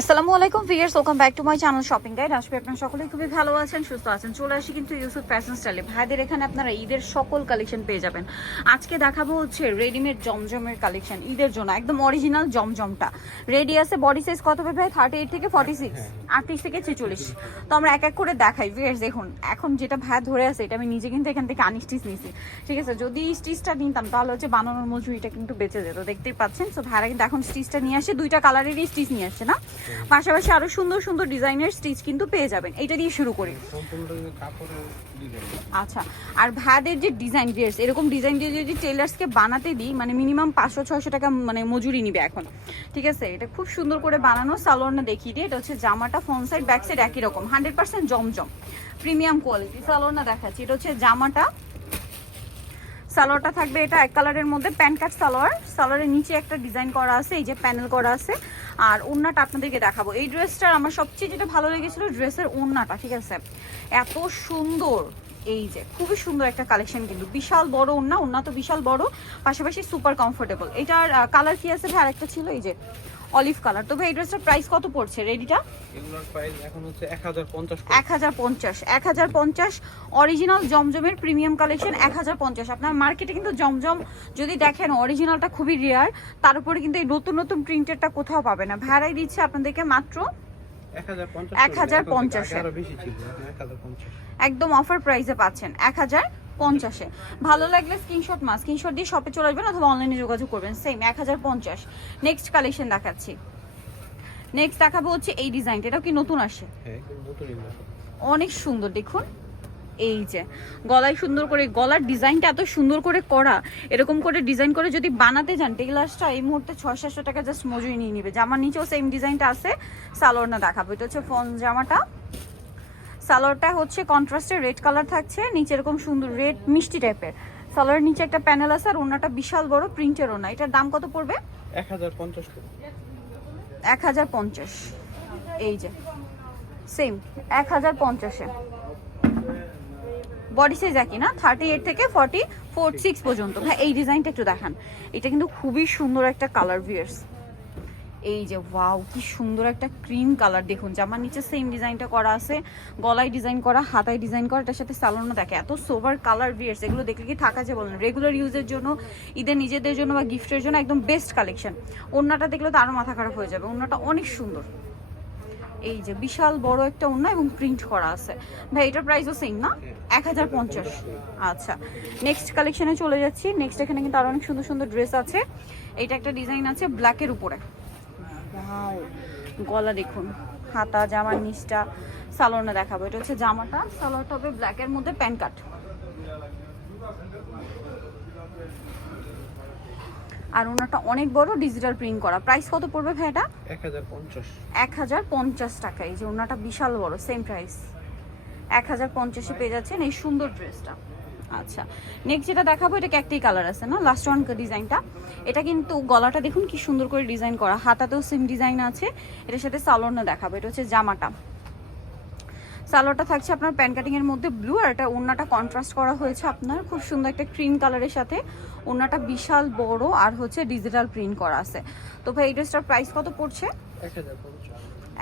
আসসালামু আলাইকুম viewers welcome back to my channel shopping guide আসবে আপনারা সকলেই খুবই ভালো আছেন সুস্থ আছেন। চলে আসি কিন্তু ইউসুফ ফ্যাশন স্টাইলে ভাইদের এখানে আপনারা ঈদের সকল কালেকশন পেয়ে যাবেন। আজকে দেখাবো হচ্ছে রেডিমেড জমজমের কালেকশন ঈদের জন্য। একদম অরিজিনাল জমজমটা। রেডি আছে বডি সাইজ কত ভাই? থার্টি এইট থেকে ফর্টি সিক্স আটত্রিশ থেকে ছেচল্লিশ। তো আমরা এক এক করে দেখাই। ভিয়ার্স দেখুন এখন যেটা ভাই ধরে আছে এটা আমি নিজে কিন্তু এখান থেকে আনি স্টিচ নিয়েছি ঠিক আছে? যদি স্টিচটা নিতাম তাহলে হচ্ছে বানানোর মজুরিটা কিন্তু বেঁচে যেত। দেখতেই পাচ্ছেন? সো ভাইরা কিন্তু এখন স্টিচটা নিয়ে আসে। দুইটা কালারেরই স্টিচ নিয়ে আসছে না? পাশাপাশি আরও সুন্দর সুন্দর ডিজাইনের স্টিচ কিন্তু পেয়ে যাবেন। এটা দিয়ে শুরু করি। আচ্ছা আর ভাইদের যে ডিজাইন ড্রেস এরকম ডিজাইন দিয়ে যদি টেলার্সকে বানাতে দিই মানে মিনিমাম পাঁচশো ছয়শো টাকা মানে মজুরি নিবে এখন। ঠিক আছে? এটা খুব সুন্দর করে বানানো সালোয়ারটা দেখিয়ে দিই এটা হচ্ছে জামাটা ফ্রন্ট সাইড ব্যাক সাইড একই রকম hundred percent Zamzam premium quality সালোয়ারটা দেখাচ্ছি এটা হচ্ছে জামাটা। সালোয়ারটা থাকবে এটা এক কালারের মধ্যে প্যান্ট কাট সালোয়ার সালোয়ারের নিচে একটা ডিজাইন করা আছে এই যে প্যানেল করা আছে। আর ওড়নাটা আপনাদেরকে দেখাবো। এই ড্রেসটার আমার সবচেয়ে যেটা ভালো লেগেছিল ড্রেসের ওড়নাটা ঠিক আছে? এত সুন্দর, এই যে, খুবই সুন্দর একটা কালেকশন কিন্তু। বিশাল বড় ওড়না ওড়না তো বিশাল বড়, পাশাপাশি সুপার কমফোর্টেবল এটার কালার কি আছে ভাই? আরেকটা ছিল এই যে অলিভ কালার। তবে এই ড্রেসটার প্রাইস কত পড়ছে? রেডিটা এগুলোর প্রাইস এখন হচ্ছে এক হাজার পঞ্চাশ এক হাজার পঞ্চাশ। এক হাজার পঞ্চাশ অরিজিনাল জমজমের প্রিমিয়াম কালেকশন এক হাজার পঞ্চাশ। আপনার মার্কেটে কিন্তু জমজম যদি দেখেন অরিজিনালটা খুবই রেয়ার তার উপরে কিন্তু এই নতুন নতুন প্রিন্টেডটা কোথাও পাবে না। ভাড়াই দিচ্ছে আপনাদেরকে মাত্র এক হাজার পঞ্চাশ একদম অফার প্রাইসে পাচ্ছেন। এক হাজার পঞ্চাশে। ভালো লাগলে স্ক্রিনশট মা স্ক্রিনশট দিয়ে শপে চলে আসবেন অথবা অনলাইনে যোগাযোগ করবেন সেম এক হাজার পঞ্চাশ। নেক্সট কালেকশন দেখাচ্ছি। নেক্সট দেখাবো হচ্ছে এই ডিজাইনটা এটাও কি নতুন আসে হ্যাঁ। অনেক সুন্দর দেখুন। এই যে গলায় সুন্দর করে গলার ডিজাইনটা এত সুন্দর করে করা এরকম করে ডিজাইন করে যদি বানাতে যান টেলার্সটা এই মুহূর্তে ছয় সাতশো টাকা জাস্ট মজুরি নিয়ে নিবে। জামার নিচেও সেম ডিজাইনটা আছে সালোয়ার না দেখাবো। এটা হচ্ছে ফন জামাটা। সালোয়ারটা হচ্ছে কন্ট্রাস্টের রেড কালার থাকছে নিচে এরকম সুন্দর রেড মিষ্টি টাইপের সালোয়ারের নিচে একটা প্যানেল আছে আর ওনাটা বিশাল বড় প্রিন্টের ওনা এটার দাম কত পড়বে? এক হাজার পঞ্চাশ এক হাজার পঞ্চাশ। এই যে সেম এক হাজার পঞ্চাশে। বডি সাইজ একই না? থার্টি এইট থেকে ফর্টি ফোর সিক্স পর্যন্ত। হ্যাঁ এই ডিজাইনটা একটু দেখান। এটা কিন্তু খুবই সুন্দর একটা কালার ভিয়ার্স এই যে ওয়াও কি সুন্দর একটা ক্রিম কালার দেখুন, জামার নিচে সেম ডিজাইনটা করা আছে, গলায় ডিজাইন করা, হাতায় ডিজাইন করা, এটার সাথে সালোনো দেখে। এত সোভার কালার ভিয়ার্স এগুলো দেখলে কি থাকা যায় বলেন? রেগুলার ইউজের জন্য, ঈদের নিজেদের জন্য বা গিফটের জন্য একদম বেস্ট কালেকশন ওড়নাটা দেখলে তো আরও মাথা খারাপ হয়ে যাবে, ওড়নাটা অনেক সুন্দর। এই যে, বিশাল বড় একটা ওড়না এবং প্রিন্ট করা আছে। ভাই, এটার প্রাইসও সেম না? এক হাজার পঞ্চাশ। আচ্ছা নেক্সট কালেকশনে চলে যাচ্ছি। নেক্সট এখানে কিন্তু আরও অনেক সুন্দর সুন্দর ড্রেস আছে। এটা একটা ডিজাইন আছে ব্ল্যাকের উপরে। গলা দেখুন হাতা জামার নিচটা সালোয়ারটা দেখাবো। এটা হচ্ছে জামাটা সালোয়ারটা হবে ব্ল্যাকের মধ্যে প্যান্ট কাট। আর ওনাটা অনেক বড় ডিজিটাল প্রিন্ট করা। প্রাইস কত পড়বে ভাই এটা? এক হাজার পঞ্চাশ। টাকা। এই যে ওনাটা বিশাল বড় সেম প্রাইস এক হাজার পঞ্চাশে পেয়ে যাচ্ছেন এই সুন্দর ড্রেসটা আচ্ছা নেক্সট যেটা দেখাবো, এটা একটাই কালার আছে না? লাস্ট ওয়ান ডিজাইনটা এটা কিন্তু গলাটা দেখুন কি সুন্দর করে ডিজাইন করা। হাতাতেও সেম ডিজাইন আছে। এটার সাথে সালোয়ারটা দেখাবো। এটা হচ্ছে জামাটা। সালোয়ারটা থাকছে আপনার প্যান কাটিং এর মধ্যে ব্লু আর এটা ওড়নাটা কন্ট্রাস্ট করা হয়েছে আপনার খুব সুন্দর একটা ক্রিম কালারের সাথে। ওড়নাটা বিশাল বড়, আর হচ্ছে ডিজিটাল প্রিন্ট করা আছে। তো ভাই, এই ড্রেসটার প্রাইস কত পড়ছে?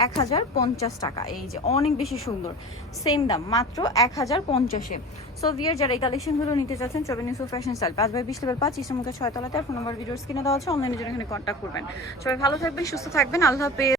এক হাজার পঞ্চাশ টাকা। এই যে অনেক বেশি সুন্দর। সেম দাম, মাত্র এক হাজার পঞ্চাশে। সো ভিয়ার যারা এই কালেকশনগুলো নিতে চাচ্ছেন চবেন নিউজ ফ্যাশন স্টাইল পাঁচ বাই বিশ লেভেল পাঁচ ইসমুখে ছয়তলাতে ফোন নম্বর ভিডিওস কিনে দেওয়া আছে অনলাইনে জন্য এখানে কন্ট্যাক্ট করবেন। সবাই ভালো থাকবেন, সুস্থ থাকবেন, আল্লাহ হাফেজ।